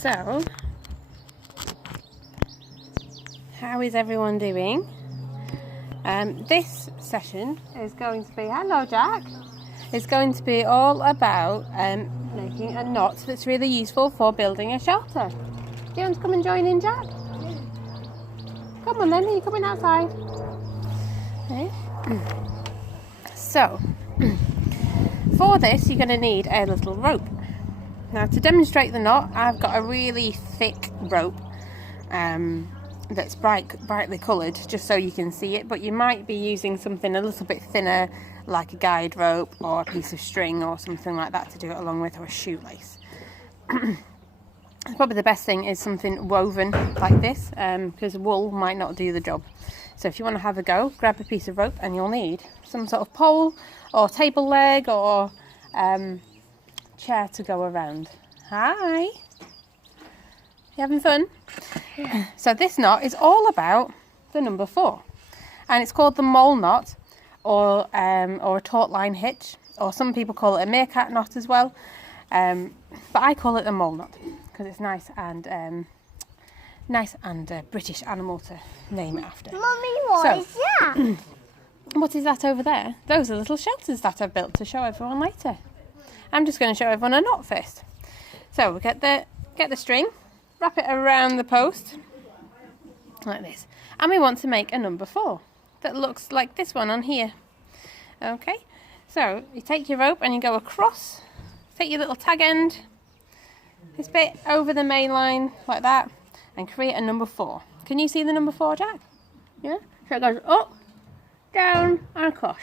So, how is everyone doing? This session is going to be, hello Jack, is going to be all about making a knot that's really useful for building a shelter. Do you want to come and join in, Jack? Come on then, are you coming outside? Okay. So, for this you're going to need a little rope. Now to demonstrate the knot, I've got a really thick rope that's brightly coloured, just so you can see it, but you might be using something a little bit thinner, like a guide rope or a piece of string or something like that to do it along with, or a shoelace. Probably the best thing is something woven like this, because wool might not do the job. So if you want to have a go, grab a piece of rope and you'll need some sort of pole or table leg or chair to go around. Hi! You having fun? Yeah. So this knot is all about the number 4, and it's called the mole knot, or a taut line hitch, or some people call it a meerkat knot as well. But I call it the mole knot because it's nice and British animal to name it after. Mummy, what is that? What is that over there? Those are little shelters that I've built to show everyone later. I'm just going to show everyone a knot first. So we get the string, wrap it around the post like this, and we want to make a number 4 that looks like this one on here. Okay, so you take your rope and you go across, take your little tag end, this bit over the main line like that, and create a number 4. Can you see the number 4, Jack? Yeah? So it goes up, down and across,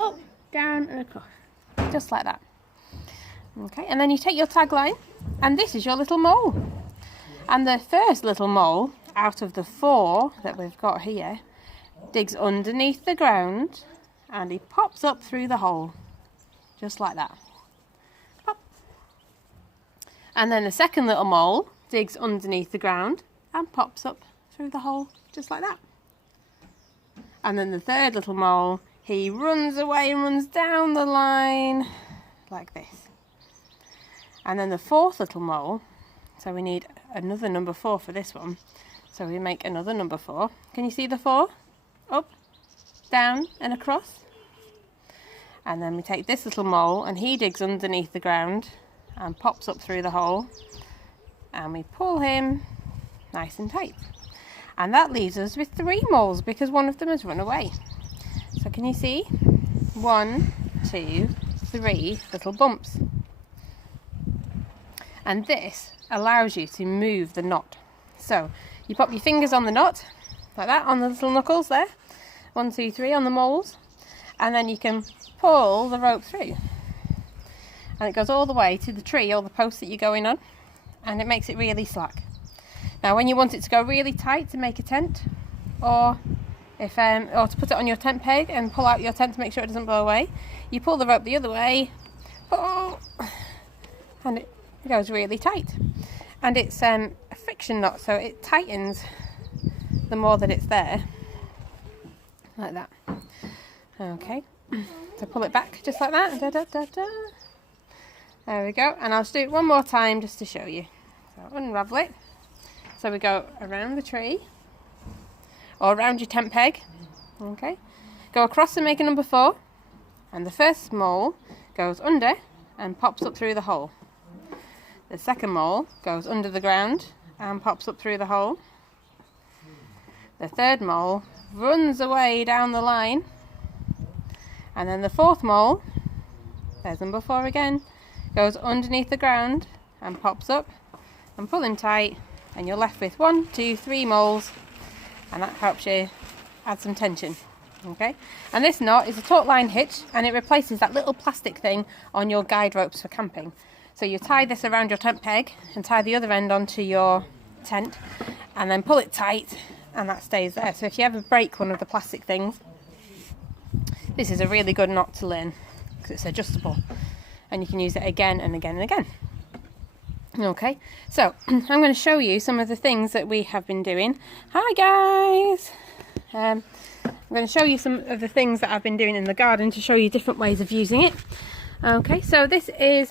up, down and across, just like that. Okay, and then you take your tag line, and this is your little mole. And the first little mole out of the 4 that we've got here digs underneath the ground, and he pops up through the hole, just like that. Pop. And then the second little mole digs underneath the ground and pops up through the hole, just like that. And then the third little mole, he runs away and runs down the line like this. And then the fourth little mole, so we need another number 4 for this one, so we make another number 4. Can you see the 4? Up, down and across. And then we take this little mole, and he digs underneath the ground and pops up through the hole, and we pull him nice and tight. And that leaves us with 3 moles because one of them has run away. So can you see? 1, 2, 3 little bumps. And this allows you to move the knot. So you pop your fingers on the knot, like that, on the little knuckles there. 1, 2, 3 on the moles. And then you can pull the rope through. And it goes all the way to the tree or the post that you're going on. And it makes it really slack. Now when you want it to go really tight to make a tent, or to put it on your tent peg and pull out your tent to make sure it doesn't blow away, you pull the rope the other way, pull, and it goes really tight. And it's a friction knot, so it tightens the more that it's there, like that. Okay, so pull it back just like that. Da, da, da, da. There we go, and I'll just do it one more time just to show you. So unravel it. So we go around the tree, or around your tent peg. Okay, go across and make a number 4, and the first mole goes under and pops up through the hole. The second mole goes under the ground and pops up through the hole. The third mole runs away down the line. And then the fourth mole, there's number 4 again, goes underneath the ground and pops up, and pull him tight, and you're left with 1, 2, 3 moles, and that helps you add some tension. Okay, and this knot is a taut line hitch, and it replaces that little plastic thing on your guide ropes for camping. So you tie this around your tent peg and tie the other end onto your tent, and then pull it tight, and that stays there. So if you ever break one of the plastic things, this is a really good knot to learn because it's adjustable, and you can use it again and again and again. Okay, so I'm going to show you some of the things that we have been doing. Hi guys! I'm going to show you some of the things that I've been doing in the garden to show you different ways of using it. Okay, so this is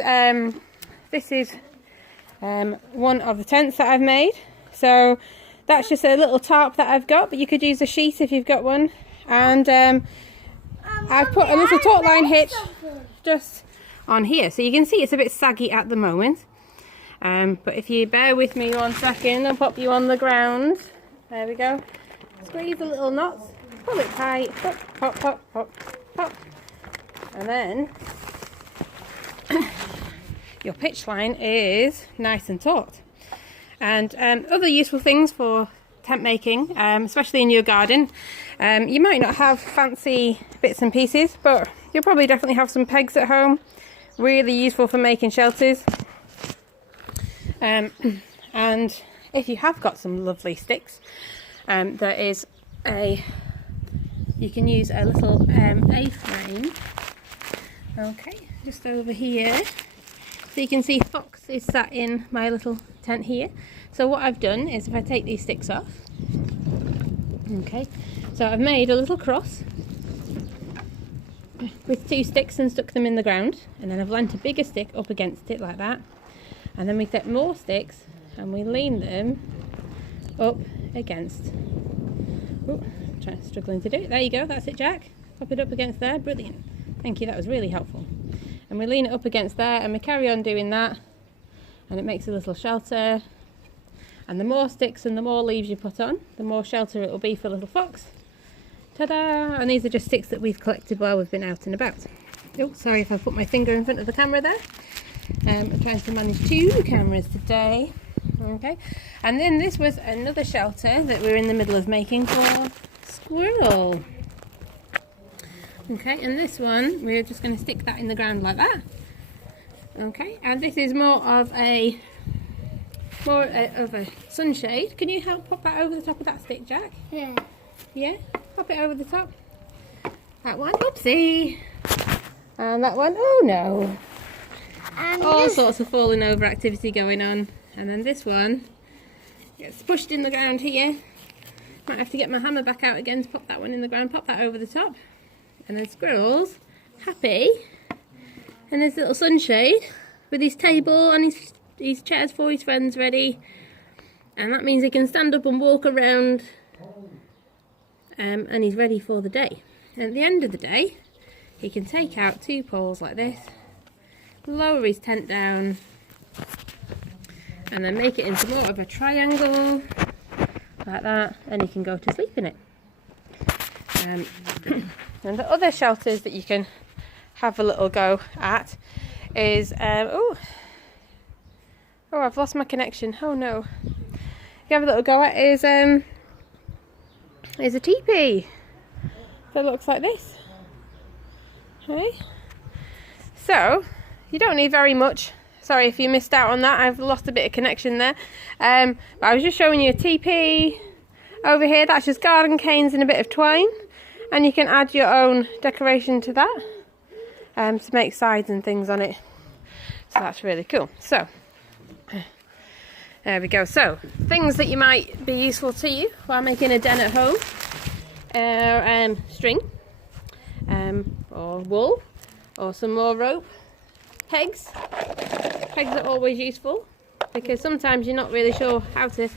one of the tents that I've made. So that's just a little tarp that I've got, but you could use a sheet if you've got one. And I've put a little taut line hitch just on here, so you can see it's a bit saggy at the moment. But if you bear with me 1 second, I'll pop you on the ground. There we go. Squeeze the little knots, pull it tight, pop, pop, pop, pop, pop, and then your pitch line is nice and taut. And other useful things for tent making, especially in your garden, you might not have fancy bits and pieces, but you'll probably definitely have some pegs at home. Really useful for making shelters. And if you have got some lovely sticks, there is you can use a little A-frame. Okay, just over here. So you can see Fox is sat in my little tent here. So what I've done is, if I take these sticks off, okay, so I've made a little cross with 2 sticks and stuck them in the ground, and then I've leant a bigger stick up against it like that, and then we set more sticks and we lean them up against, struggling to do it, there you go, that's it Jack, pop it up against there, brilliant, thank you, that was really helpful. And we lean it up against there and we carry on doing that, and it makes a little shelter. And the more sticks and the more leaves you put on, the more shelter it will be for little Fox. Ta-da! And these are just sticks that we've collected while we've been out and about. Oh, sorry if I put my finger in front of the camera there. I'm trying to manage 2 cameras today. Okay, and then this was another shelter that we're in the middle of making for squirrel. Okay, and this one, we're just going to stick that in the ground like that. Okay, and this is more of a sunshade. Can you help pop that over the top of that stick, Jack? Yeah. Yeah, pop it over the top. That one, oopsie. And that one, oh no. And All sorts of falling over activity going on. And then this one gets pushed in the ground here. Might have to get my hammer back out again to pop that one in the ground, pop that over the top. And then Squirrel's happy in his little sunshade with his table and his chairs for his friends ready. And that means he can stand up and walk around, and he's ready for the day. And at the end of the day, he can take out 2 poles like this, lower his tent down, and then make it into more of a triangle, like that, and he can go to sleep in it. And the other shelters that you can have a little go at is, oh, I've lost my connection, oh no. You have a little go at is a teepee that looks like this. Okay, so you don't need very much. Sorry if you missed out on that, I've lost a bit of connection there. But I was just showing you a teepee over here. That's just garden canes and a bit of twine, and you can add your own decoration to that to make sides and things on it. So that's really cool. So there we go. So things that you might be useful to you while making a den at home are string, or wool, or some more rope. Pegs are always useful, because sometimes you're not really sure how to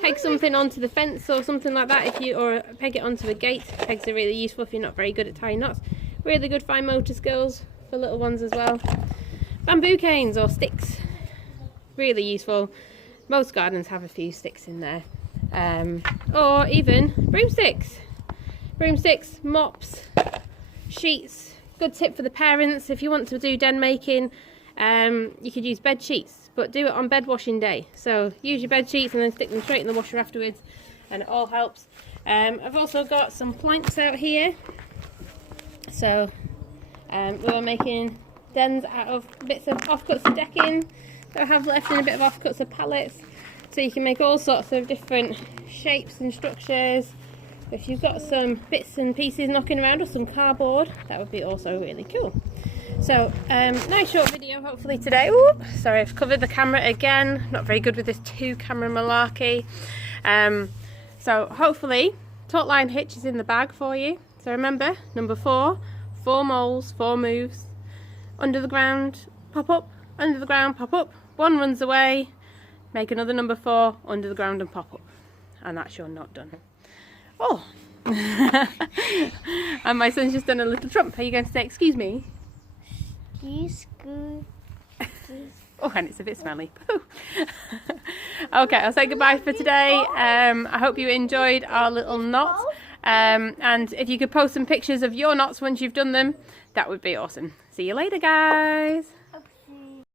peg something onto the fence or something like that, or peg it onto a gate. Pegs are really useful if you're not very good at tying knots. Really good fine motor skills for little ones as well. Bamboo canes or sticks, really useful. Most gardens have a few sticks in there, or even broomsticks, mops, sheets. Good tip for the parents: if you want to do den making, you could use bed sheets, but do it on bed washing day. So use your bed sheets and then stick them straight in the washer afterwards, and it all helps. I've also got some planks out here. So we were making dens out of bits of offcuts of decking that I have left, and a bit of offcuts of pallets. So you can make all sorts of different shapes and structures. If you've got some bits and pieces knocking around, or some cardboard, that would be also really cool. So nice short video hopefully today. Ooh, sorry, I've covered the camera again. Not very good with this 2-camera malarkey. So hopefully taut line hitch is in the bag for you. So remember, number 4, 4 moles, 4 moves. Under the ground, pop up. Under the ground, pop up. 1 runs away. make another number 4 under the ground and pop up. And that's your knot done. Oh! And my son's just done a little trump. Are you going to say excuse me? Oh, and it's a bit smelly. Okay, I'll say goodbye for today. I hope you enjoyed our little knots. And if you could post some pictures of your knots once you've done them, that would be awesome. See you later, guys.